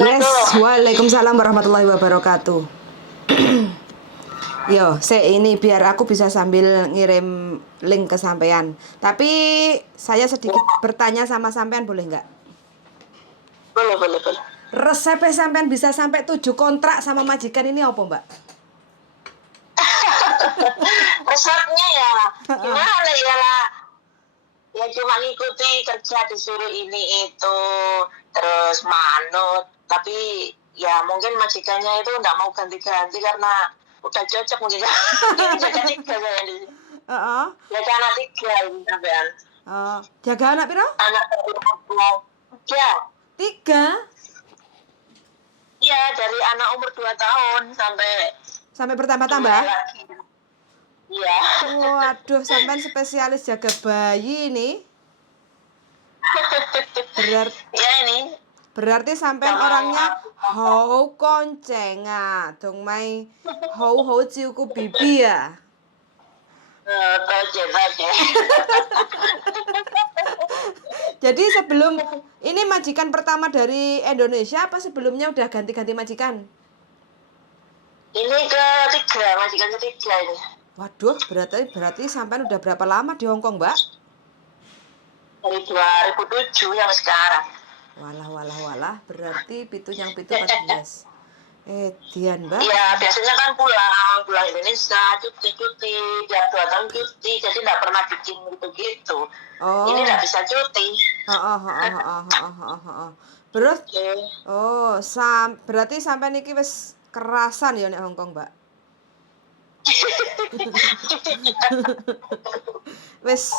Yes, Assalamualaikum. waalaikumsalam warahmatullahi wabarakatuh. Yo, ini biar aku bisa sambil ngirim link ke sampean. Tapi saya sedikit bertanya sama sampean boleh nggak? Boleh, boleh, boleh. Resepnya sampean bisa sampai 7 kontrak sama majikan ini apa, Mbak? Resepnya ya, gimana ya lah? Ya cuma ngikuti kerja disuruh ini itu, terus manut. Tapi ya mungkin majikannya itu nggak mau ganti-ganti karena udah cocok mungkin. Ini jaga tiga saya di sini. Heeh. Jaga anak tiga ini sampean. Jaga anak piro? Anak dari tiga. 3 Iya, dari anak umur 2 tahun sampai sampai 2 bertambah-tambah. lagi. Iya. Waduh, sampean spesialis jaga bayi ini. Berarti Ya ini Berarti sampean sama orangnya hau koncenga, dong mai hau ciuku bibi ya. budget budget. Jadi sebelum ini majikan pertama dari Indonesia apa sebelumnya udah ganti-ganti majikan? Ini ketiga, majikan ketiga ini. Waduh, berarti sampean udah berapa lama di Hong Kong, Mbak? Dari 2007 yang sekarang. Walah, berarti pitu yang pitu 14. Dian, Mbak. Iya, biasanya kan pulang Indonesia, cuti, tiap 2 tahun cuti, jadi nggak pernah bikin gitu-gitu. Ini Oh. nggak bisa cuti. Terus Oke. berarti sampai niki wis kerasan ya nek Hong Kong, Mbak. Wis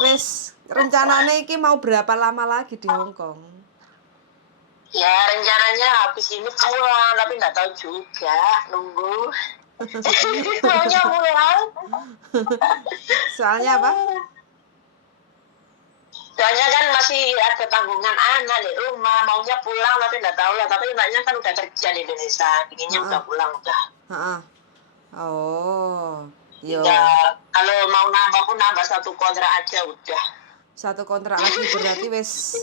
wis rencanane iki mau berapa lama lagi di Hong Kong? Ya rencananya habis ini pulang, tapi nggak tahu juga, nunggu. Maunya pulang. Soalnya apa? Soalnya kan masih ada tanggungan anak di rumah, maunya pulang tapi nggak tahu lah. Tapi anaknya kan udah kerja di Indonesia, inginnya udah pulang udah. Heeh. Oh. Yo. Ya kalau mau nambah pun nambah 1 kontrak aja udah. 1 kontrak lagi berarti wis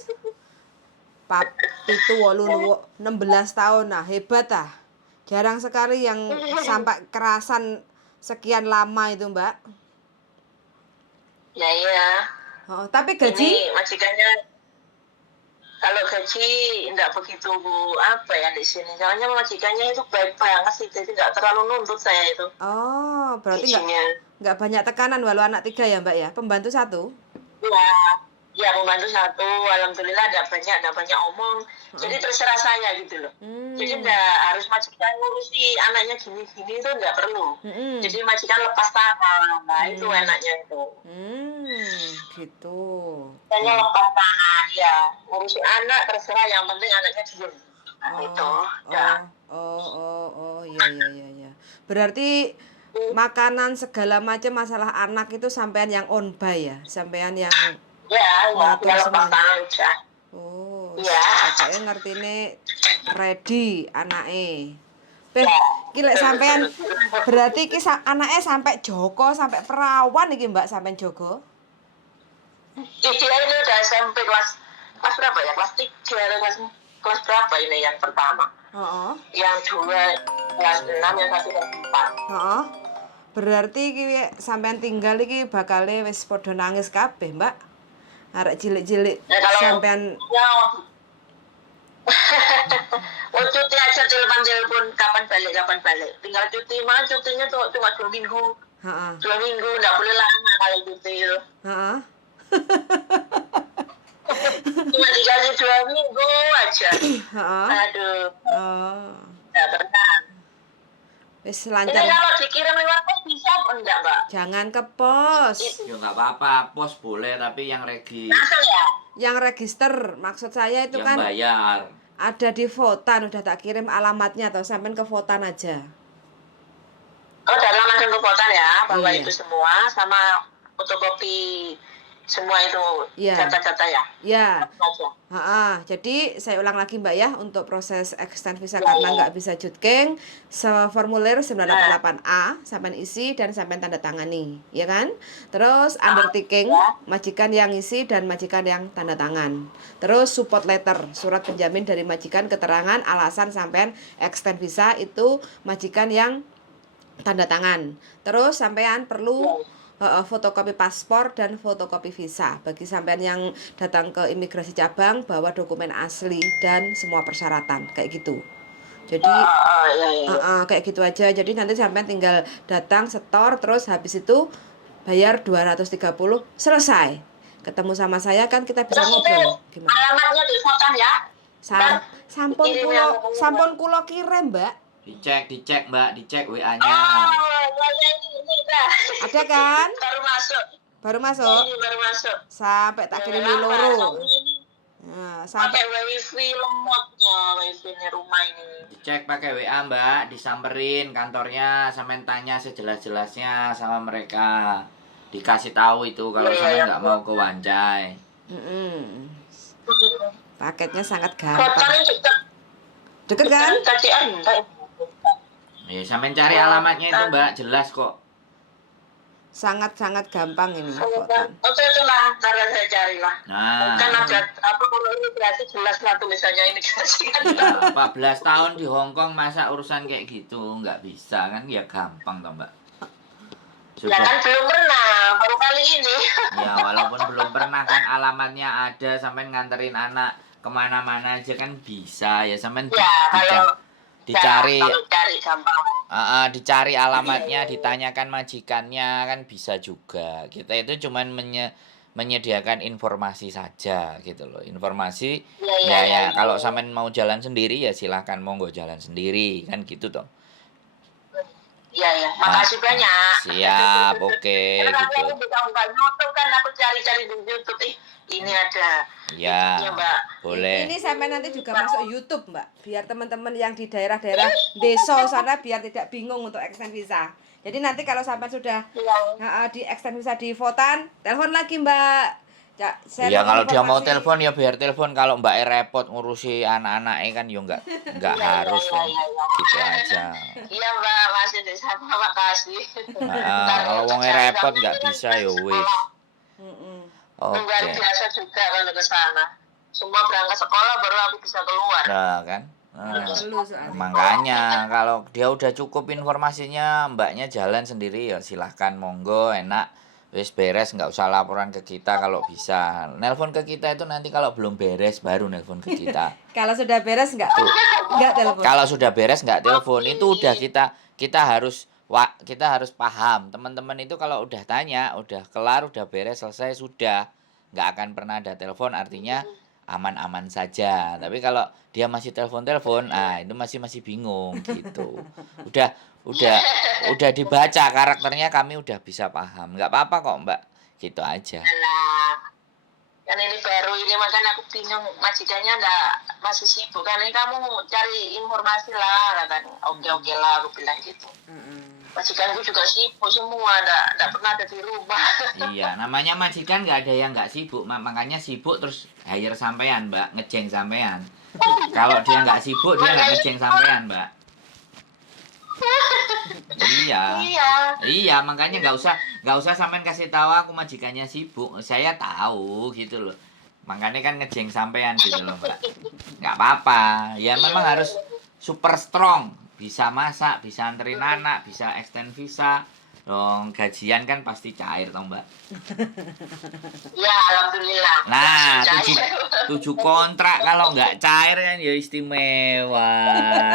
itu 16 tahun. Nah, hebat ah. Jarang sekali yang sampai kerasan sekian lama itu, Mbak. Ya iya. Oh, tapi gaji? Ini majikannya kalau gaji nggak begitu apa ya di sini. Soalnya majikannya itu baik banget sih, jadi nggak terlalu nuntut saya itu. Oh, berarti Gajinya. nggak banyak tekanan walau anak 3 ya, Mbak ya? Pembantu 1? Ya, ya membantu 1, alhamdulillah nggak banyak omong. Jadi terserah saya gitu loh. Jadi nggak harus majikan ngurusi anaknya gini-gini itu nggak perlu. Jadi majikan lepas tangan, nah itu enaknya itu. Gitu. Hanya lepas tangan, ya ngurusi anak terserah, yang penting anaknya diem. Nah, itu. Ya. Iya. Berarti makanan segala macam masalah anak itu sampean yang on buy ya, sampean yang Ya, ngatur lepas semuanya. tangan udah. Oh, Iya. pokoknya ngertine ready anake. Iki lek sampean berarti iki anake sampai Joko, sampai perawan iki Mbak sampean Joko. Dia ini udah SMP kelas berapa ya? Kelas 3 atau kelas berapa ini yang pertama? Heeh. Yang 2 kelas 6, yang 1 kelas 4. Heeh. Berarti iki sampean tinggal iki bakale wis padha nangis kabeh, Mbak. Arek cilik-cilik Nah, kalau sampean ya, mau cuti aja telepon kapan balik. Tinggal cuti mah cutinya tuh cuma 2 minggu. Heeh. 2 minggu nggak boleh lama kalau cuti itu. Heeh. Cuma dikasih 2 minggu aja. Heeh. Aduh, Oh. nggak pernah. Wis Ini lancar. kalau dikirim lewat pos bisa apa enggak, Mbak? Jangan ke pos. Ya nggak apa-apa, pos boleh tapi yang Langsung ya? Yang register maksud saya itu yang kan bayar. ada di Votan, udah tak kirim alamatnya atau sampean ke Votan aja. Oh, datang langsung ke Votan ya, bawa Iya. itu semua sama fotokopi semua itu Iya. data-data ya. Ya. Aja. Jadi saya ulang lagi Mbak ya, untuk proses extend visa Ya, karena ya. nggak bisa jutking, formulir 988A sampai isi dan sampai tanda tangani, ya kan? Terus undertaking, Ya. majikan yang isi dan majikan yang tanda tangan. Terus support letter, surat penjamin dari majikan, keterangan alasan sampean extend visa itu majikan yang tanda tangan. Terus sampean perlu fotokopi paspor dan fotokopi visa. Bagi sampean yang datang ke imigrasi cabang, bawa dokumen asli dan semua persyaratan kayak gitu. Jadi Ya, ya. kayak gitu aja. Jadi nanti sampean tinggal datang, setor, terus habis itu bayar 230, selesai. Ketemu sama saya kan kita bisa Terus itu ngobrol. Gimana? alamatnya di foto ya. Sam, sampun Dikirim kulo, yang sampun kulo kirim, Mbak. Dicek Mbak, dicek WA-nya. ya ini dah. Ada kan? Baru masuk. Baru masuk. Ini baru masuk. Sampai tak kirimi Lama, loro. soalnya ini Nah, pakai sampai wifi lemotnya, wifi-nya rumah ini. Dicek pakai WA Mbak, disamperin kantornya, sampean tanya sejelas-jelasnya sama mereka. Dikasih tahu itu kalau Iya, sampean iya. nggak mau ke Wanjai. paketnya sangat gampang. Kotornya deket. Deket kan? Tadi ada. Ya, sampean cari alamatnya itu Mbak, jelas kok. Sangat-sangat gampang ini, Fotan. Oke, itulah, ntar saya carilah. Nah, Kan ada apa kalau imigrasi jelas lah tulisannya imigrasi kan. ya, 14 tahun di Hongkong masa urusan kayak gitu nggak bisa kan, ya gampang toh Mbak. Ya kan belum pernah, baru kali ini. Ya walaupun belum pernah kan alamatnya ada, sampean nganterin anak kemana-mana aja kan bisa ya, sampean Ya kalau dicari kalau cari gampang. dicari alamatnya, ditanyakan majikannya kan bisa juga. Kita itu cuman menyediakan informasi saja gitu loh. Informasi ya, kalau sampean mau jalan sendiri ya silahkan, monggo jalan sendiri kan gitu toh. Iya ya, makasih banyak. Siap, oke Karena gitu. aku buka YouTube kan, aku cari-cari di YouTube, ini ada. Ya, Iya, Mbak. boleh. Ini sampai nanti juga masuk YouTube, Mbak. Biar teman-teman yang di daerah-daerah desa sana biar tidak bingung untuk extend visa. Jadi nanti kalau sampai sudah Iya. di extend visa di Votan, telepon lagi, Mbak. Ya, saya Iya, kalau dia mau informasi. telepon ya biar telepon, kalau Mbak repot ngurusi anak-anaknya kan ya nggak harus loh. Gitu aja. Iya, Mbak, masih di sana, makasih. Kalau wongnya repot nggak bisa ya wis. Luar Oke. biasa juga kalau ke sana. Semua berangkat sekolah baru aku bisa keluar. Nah, kan. Perlu soalnya. Makanya kalau dia udah cukup informasinya, Mbaknya jalan sendiri ya silahkan, monggo, enak. Wis beres, nggak usah laporan ke kita kalau bisa. Nelpon ke kita itu nanti kalau belum beres baru nelpon ke kita. Kalau sudah beres enggak telepon. Kalau sudah beres nggak telepon, itu udah kita harus paham. Teman-teman itu kalau udah tanya, udah kelar, udah beres, selesai, sudah nggak akan pernah ada telepon, artinya aman-aman saja. Tapi kalau dia masih telepon-telepon, itu masih bingung gitu. Udah dibaca karakternya, kami udah bisa paham. Nggak apa-apa kok Mbak, gitu aja. Nah, kan ini baru ini, makanya aku bingung, majikannya masih sibuk kan, ini kamu cari informasi lah katanya. Oke lah, aku bilang gitu. Majikanku juga sibuk semua, enggak pernah ada di rumah. Iya, namanya majikan nggak ada yang nggak sibuk, makanya sibuk terus hire sampean Mbak, ngejeng sampean. Kalau dia nggak sibuk, dia nggak ngejeng sampean Mbak. Iya, makanya nggak usah sampean kasih tahu aku majikannya sibuk, saya tahu gitu loh. Makanya kan ngejeng sampean gitu loh Mbak. Nggak apa-apa, ya memang harus super strong, bisa masak, bisa anterin anak, bisa extend visa. Dong, gajian kan pasti cair toh Mbak. Ya, alhamdulillah. Nah, 7 kontrak kalau nggak cair kan ya istimewa.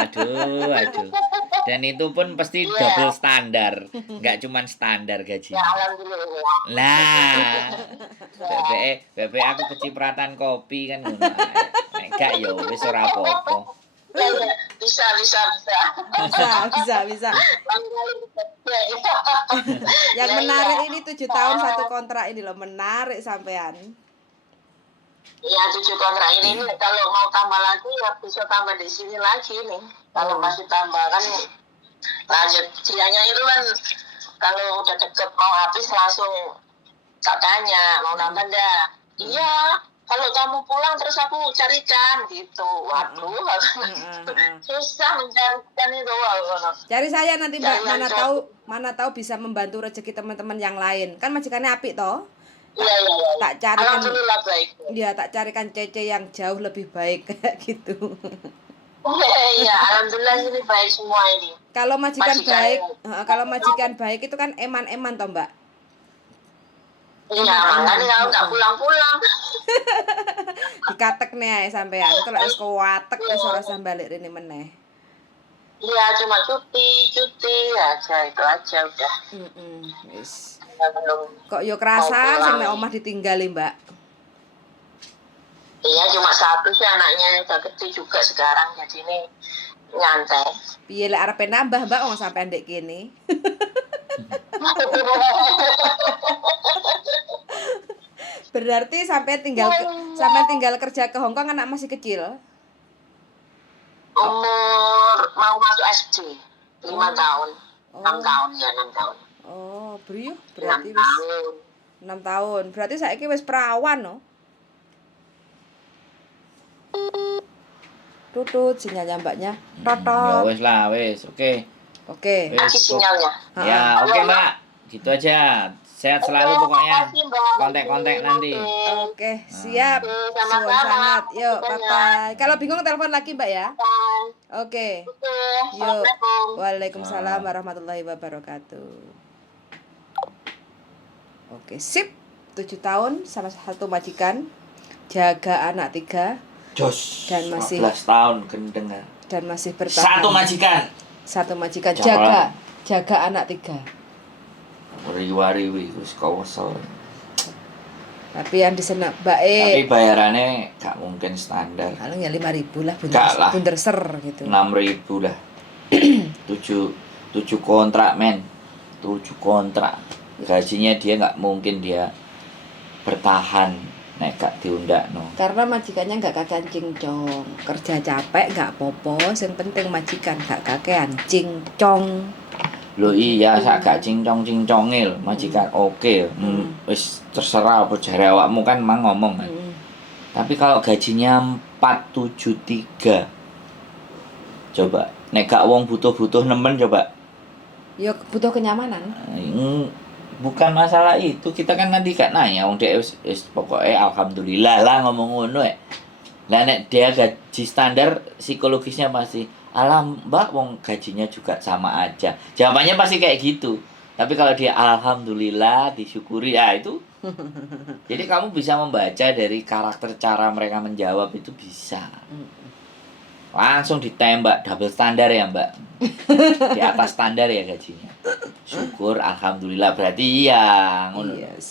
Aduh. Dan itu pun pasti double standar, nggak cuman standar gajinya. Ya, alhamdulillah. Lah, BPE aku kecipratan kopi kan ngono ae. Nek gak ya wis ora apa-apa. Ya, bisa. Bisa. Yang menarik ini 7 tahun 1 kontrak ini loh, menarik sampean. Iya, 7 kontrak ini kalau mau tambah lagi ya bisa tambah di sini lagi nih. Kalau masih tambah kan lanjut siangnya itu kan, kalau udah deket mau habis langsung tak tanya mau nonton enggak. Iya, kalau kamu pulang terus aku carikan gitu. Waduh, susah mencarikan itu. Cari saya nanti Mbak, Cari mana yang tahu bisa membantu rezeki teman-teman yang lain. Kan majikannya apik toh. Iya. Tak carikan, Alhamdulillah baik. ya tak carikan cece yang jauh lebih baik kayak gitu. Iya, alhamdulillah ini baik semua ini. Kalau majikan Majikan. baik, kalau majikan baik itu kan eman-eman toh Mbak. Iya, makanya kalau nggak pulang-pulang. Dikatek nih sampean. Itu lek wis kuwatek wis ora usah balik rene meneh. Iya, cuma cuti aja itu aja udah. Wis. Belum. Kok yo kerasa Mau sing pulang. nek omah ditinggali, Mbak. Iya, cuma satu sih anaknya udah gede juga sekarang, jadi ini nyantai. Piye lek arepe nambah, Mbak, wong sampean ndek kene. Berarti sampai tinggal kerja ke Hong Kong anak masih kecil. Umur mau masuk SD 5 tahun, 6 Oh. tahun ya 6 tahun. Oh, brio 6 berarti wis tahun. 6 tahun. Berarti saiki wis perawan no. Tutut sinyalnya Mbaknya. Ya Totot. wes lah, wes. Oke. Oke. Kasih sinyalnya. Ya, oke, Mbak. Gitu aja. Sehat selalu pokoknya. Makasih, Mbak. Kontak-kontak nanti. Oke, siap. Oke, Suwun sama-sama. sangat. Yuk, Makasih bye-bye. Kalau bingung telepon lagi, Mbak ya. Bye. Oke. Oke, Yuk. Assalamualaikum. Waalaikumsalam warahmatullahi wabarakatuh. Oke, sip. 7 tahun sama satu majikan. Jaga anak 3 Jos. Dan masih- 15 tahun gendeng. dan masih bertahan. Satu majikan. Jaga anak 3. Wari-wari wis kawesel. Tapi yang di sana Mbak Tapi bayarannya gak mungkin standar. paling ya 5.000 lah Enggak lah. bunder ser gitu. 6.000 lah. 7 kontrak, men. 7 kontrak. Gajinya dia nggak mungkin dia bertahan nek gak diundakno. Karena majikannya nggak kakean cincong. Kerja capek nggak popo, yang penting majikan gak kakean cincong. Lho iya sak gak cincong-cinconge lho majikan oke. Wis terserah apa jare awakmu kan mang ngomong kan. Tapi kalau gajinya 473. Coba nek gak wong butuh-butuh nemen coba. Ya butuh kenyamanan. Bukan masalah itu, kita kan nanti gak nanya wong dhek wis pokoknya alhamdulillah lah ngomong ngono ya. Lah nek dia gaji standar psikologisnya pasti alah Mbak wong gajinya juga sama aja. Jawabannya pasti kayak gitu. Tapi kalau dia alhamdulillah disyukuri ya itu. Jadi kamu bisa membaca dari karakter cara mereka menjawab itu bisa. Langsung ditembak double standar ya Mbak. Di atas standar ya gajinya. Syukur alhamdulillah berarti iya ngono. Yes.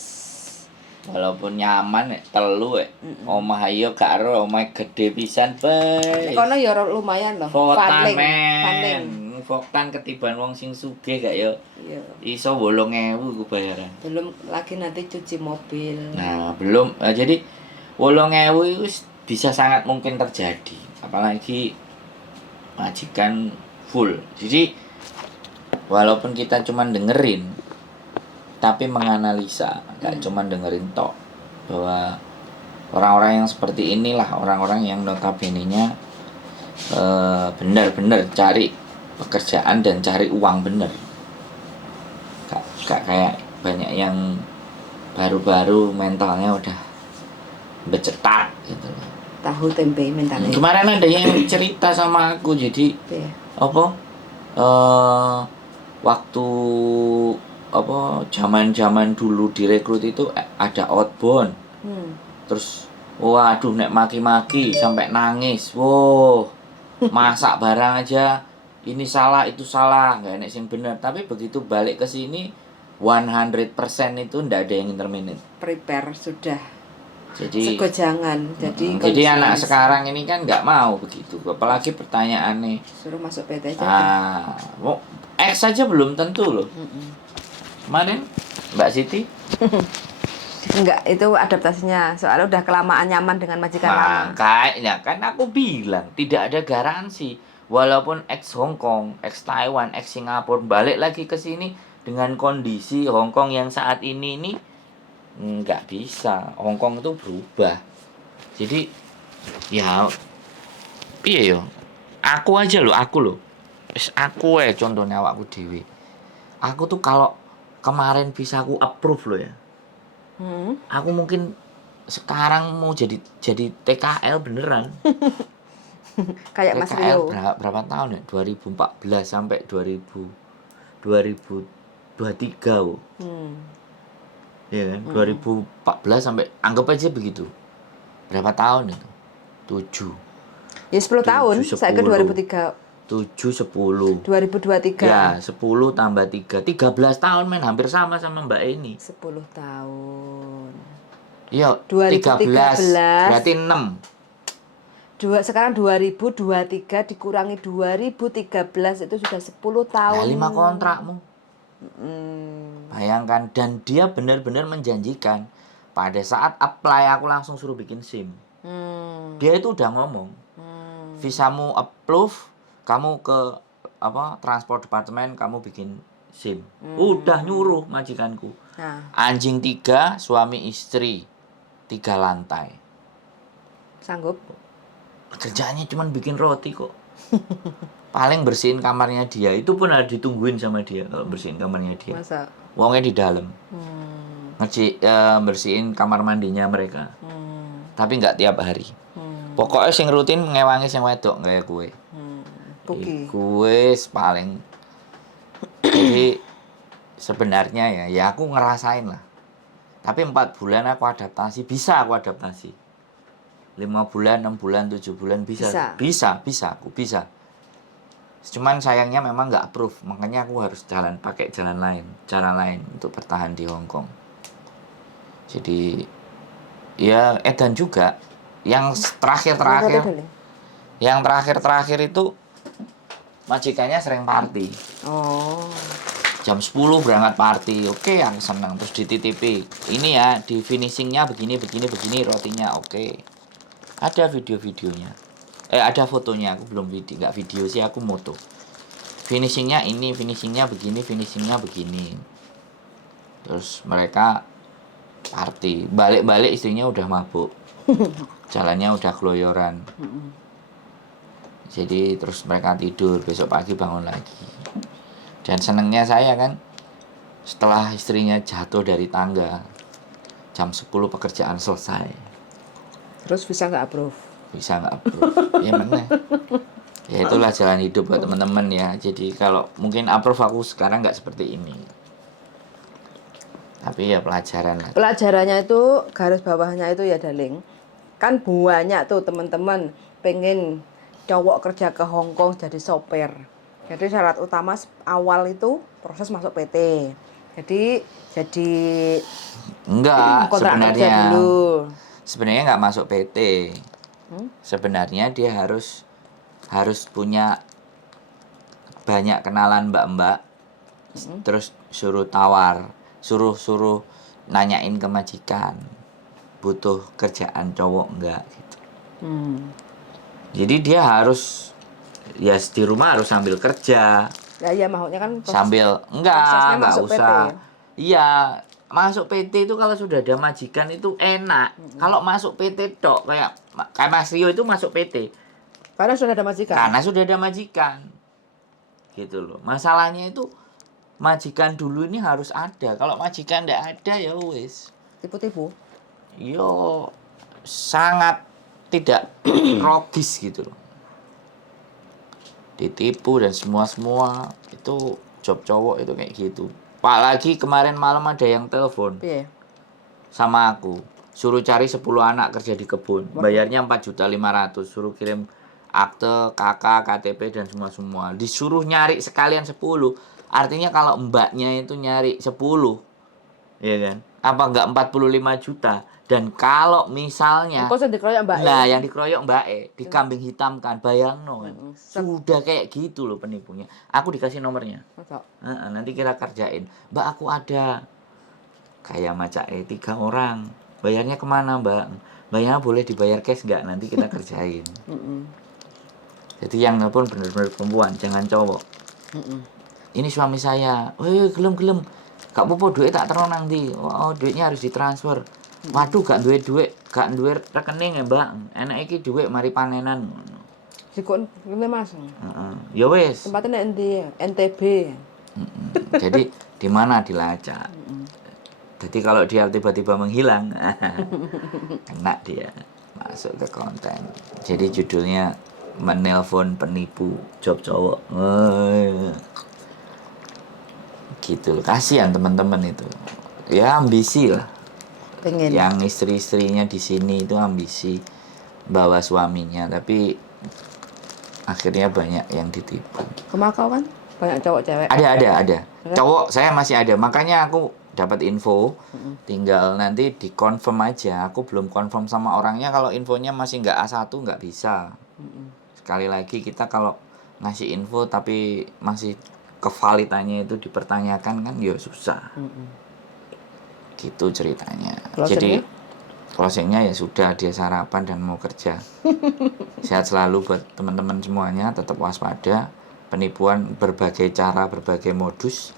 Walaupun nyaman telu omah ayo gak ero omah gede pisan bae. Kono ya lumayan loh. Votan Funding. men. Votan ketiban wong sing sugih gak yo. Iya. Iso 8.000 ku bayaran. Belum lagi nanti cuci mobil. Nah, belum jadi 8.000 itu bisa sangat mungkin terjadi. Apalagi majikan full. Jadi walaupun kita cuman dengerin tapi menganalisa, gak cuman dengerin tok bahwa orang-orang yang seperti inilah orang-orang yang notabene-nya benar-benar cari pekerjaan dan cari uang bener. Gak kayak banyak yang baru-baru mentalnya udah becetak gitu loh. Tahu tempe mentalnya. Kemarin ada yang cerita sama aku jadi Ya. apa waktu apa zaman dulu direkrut itu ada outbound terus waduh nek maki-maki sampai nangis wow masak barang aja ini salah itu salah nggak enak sing bener tapi begitu balik ke sini 100% itu ndak ada yang interminate Prepare sudah. jadi Segojangan. jadi anak sekarang ini kan nggak mau begitu apalagi pertanyaannya suruh masuk PT aja. X saja belum tentu loh kemarin Mbak Siti Enggak, itu adaptasinya. Soalnya udah kelamaan nyaman dengan majikan lama. makanya kan aku bilang tidak ada garansi walaupun ex Hong Kong, ex Taiwan, ex Singapura balik lagi ke sini dengan kondisi Hong Kong yang saat ini nggak bisa. Hong Kong itu berubah. Jadi ya piye yo? Aku aja loh, Wis aku contohnya awakku dhewe. Aku tuh kalau kemarin bisa aku approve loh ya. Aku mungkin sekarang mau jadi TKL beneran. Kayak Mas TKL Rio. berapa tahun ya? 2014 sampai 2023. Oh. Ya kan? 2014 sampai anggap aja begitu. Berapa tahun itu? 7. Ya 10 tahun, 7, saya ke 2003. 7 10. 2023. Ya, 10 tambah 3. 13 tahun men, hampir sama Mbak ini. 10 tahun. Iya, 2013. 13. Berarti 6. Sekarang 2023 dikurangi 2013 itu sudah 10 tahun. Nah, 5 kontrakmu. Bayangkan, dan dia benar-benar menjanjikan pada saat apply aku langsung suruh bikin SIM. Dia itu udah ngomong, visamu approve, kamu ke transport departemen, kamu bikin SIM. Udah nyuruh majikanku. Anjing 3, suami istri 3 lantai. Sanggup? Kerjaannya cuma bikin roti kok. Paling bersihin kamarnya dia, itu pun harus ditungguin sama dia kalau bersihin kamarnya dia. Masa? Wongnya di dalam. Bersihin kamar mandinya mereka. Tapi nggak tiap hari. Pokoknya sing rutin ngewangi sing wedok kayak kue. Kue paling. Jadi sebenarnya ya aku ngerasain lah. Tapi 4 bulan aku adaptasi, bisa aku adaptasi. 5 bulan, 6 bulan, 7 bulan bisa. Aku bisa. Cuman sayangnya memang nggak approve, makanya aku harus pakai cara lain untuk bertahan di Hong Kong. Jadi ya edan juga yang terakhir itu majikannya sering party. Jam 10 berangkat party, oke, yang senang, terus dititipi ini ya, di finishingnya begini rotinya, oke. Ada video-videonya, ada fotonya, aku belum nggak video sih, aku moto. Finishingnya ini, finishingnya begini. Terus mereka party, balik istrinya udah mabuk, jalannya udah keloyoran. Jadi terus mereka tidur, besok pagi bangun lagi. Dan senengnya saya kan, setelah istrinya jatuh dari tangga, jam 10 pekerjaan selesai. Terus bisa nggak approve? Bisa nggak approve? Ya mana? Ya itulah jalan hidup buat teman-teman ya. Jadi kalau mungkin approve aku sekarang nggak seperti ini. Tapi ya pelajaran lah. Pelajarannya itu, garis bawahnya itu ya darling. Kan banyak tuh teman-teman pengen cowok kerja ke Hong Kong jadi sopir. Jadi syarat utama awal itu proses masuk PT. Jadi enggak kontrak kerja sebenarnya. dulu. Sebenarnya nggak masuk PT. Sebenarnya dia harus punya banyak kenalan mbak-mbak. Terus suruh nanyain ke majikan, butuh kerjaan cowok enggak gitu. Jadi dia harus ya di rumah harus sambil kerja. Ya maksudnya kan sambil enggak masuk usah. PT. Iya, masuk PT itu kalau sudah ada majikan itu enak. Kalau masuk PT tok kayak Mas Rio itu masuk PT. Karena sudah ada majikan. Gitu loh. Masalahnya itu majikan dulu ini harus ada. Kalau majikan enggak ada ya wis. Tipu-tipu. Yo sangat tidak logis gitu loh. Ditipu dan semua itu job cowok itu kayak gitu. Apalagi kemarin malam ada yang telepon sama aku, suruh cari 10 anak kerja di kebun, bayarnya 4.500.000, suruh kirim akte, KK, KTP dan semua. Disuruh nyari sekalian 10. Artinya kalau mbaknya itu nyari 10, ya kan? Apa enggak 45 juta? Dan kalau misalnya yang dikeroyok Mbak dikambing hitamkan, bayangno kan. Sudah kayak gitu loh penipunya. Aku dikasih nomornya. Nanti kita kerjain. Mbak, aku ada kayak macam 3 orang. Bayarnya kemana Mbak? Bayarnya boleh dibayar cash enggak? Nanti kita kerjain. Jadi yang nelpon benar-benar perempuan, jangan cowok. Ini suami saya. Gelem. gak apa-apa duit tak terus nanti. Oh, duitnya harus ditransfer. Waduh, gak duit, gak duit rekening ya, Mbak. Enak iki duit mari panenan. Sikon ngene Mas. Heeh. Ya wis. Tempatnya endi? NTB. Jadi di mana dilacak. Jadi kalau dia tiba-tiba menghilang, kena dia masuk ke konten. Jadi judulnya menelpon penipu job cowok. Gitu. Kasihan teman-teman itu. Ya ambisi lah. Pengen. Yang istri-istrinya di sini itu ambisi bawa suaminya, tapi akhirnya banyak yang ditipu. Ke Makau kan banyak cowok cewek. Ada. Cowok saya masih ada. Makanya aku dapat info. Tinggal nanti dikonfirm aja. Aku belum konfirm sama orangnya. Kalau infonya masih nggak A1 nggak bisa. Sekali lagi kita kalau ngasih info tapi masih kevalitannya itu dipertanyakan kan ya susah. Gitu ceritanya. Jadi closingnya ya sudah, dia sarapan dan mau kerja. Sehat selalu buat teman-teman semuanya, tetap waspada. Penipuan berbagai cara, berbagai modus.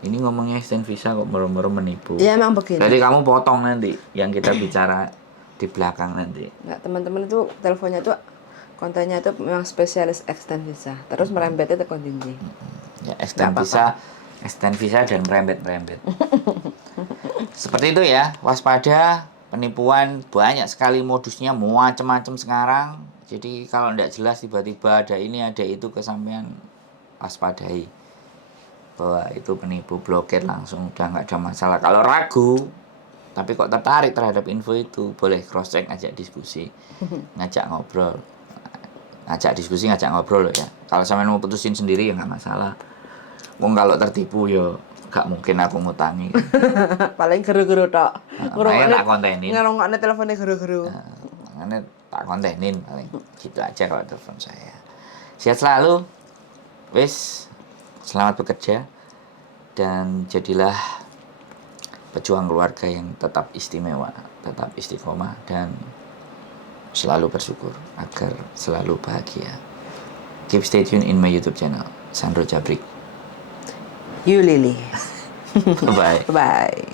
Ini ngomongnya extend visa kok mero-mero menipu. Iya emang begini. Jadi kamu potong nanti yang kita bicara di belakang nanti. Nggak, teman-teman itu teleponnya tuh kontennya itu memang spesialis extend visa. Terus merembetnya ke kontinji. Ya, extend visa dan merembet-merembet. Seperti itu ya, waspada. Penipuan banyak sekali modusnya, macam-macam sekarang. Jadi kalau tidak jelas tiba-tiba ada ini ada itu kesampaian, waspadai bahwa itu penipu, blokir langsung, udah nggak ada masalah. Kalau ragu tapi kok tertarik terhadap info itu, boleh cross check, ngajak diskusi, ngajak ngobrol, ngajak ngobrol loh ya. Kalau sampean mau putusin sendiri ya nggak masalah. Wong kalau tertipu ya gak mungkin aku ngutangi. Paling geru-geru tok. Makanya tak kontenin. Ngerungokne teleponnya geru-geru. Makanya tak kontenin paling. Gitu aja kalau telepon saya. Sehat selalu. Wis, selamat bekerja. Dan jadilah pejuang keluarga yang tetap istimewa, tetap istiqomah, dan selalu bersyukur agar selalu bahagia. Keep stay tune in my YouTube channel, Sandro Jabrik. You Lily. Bye. Bye.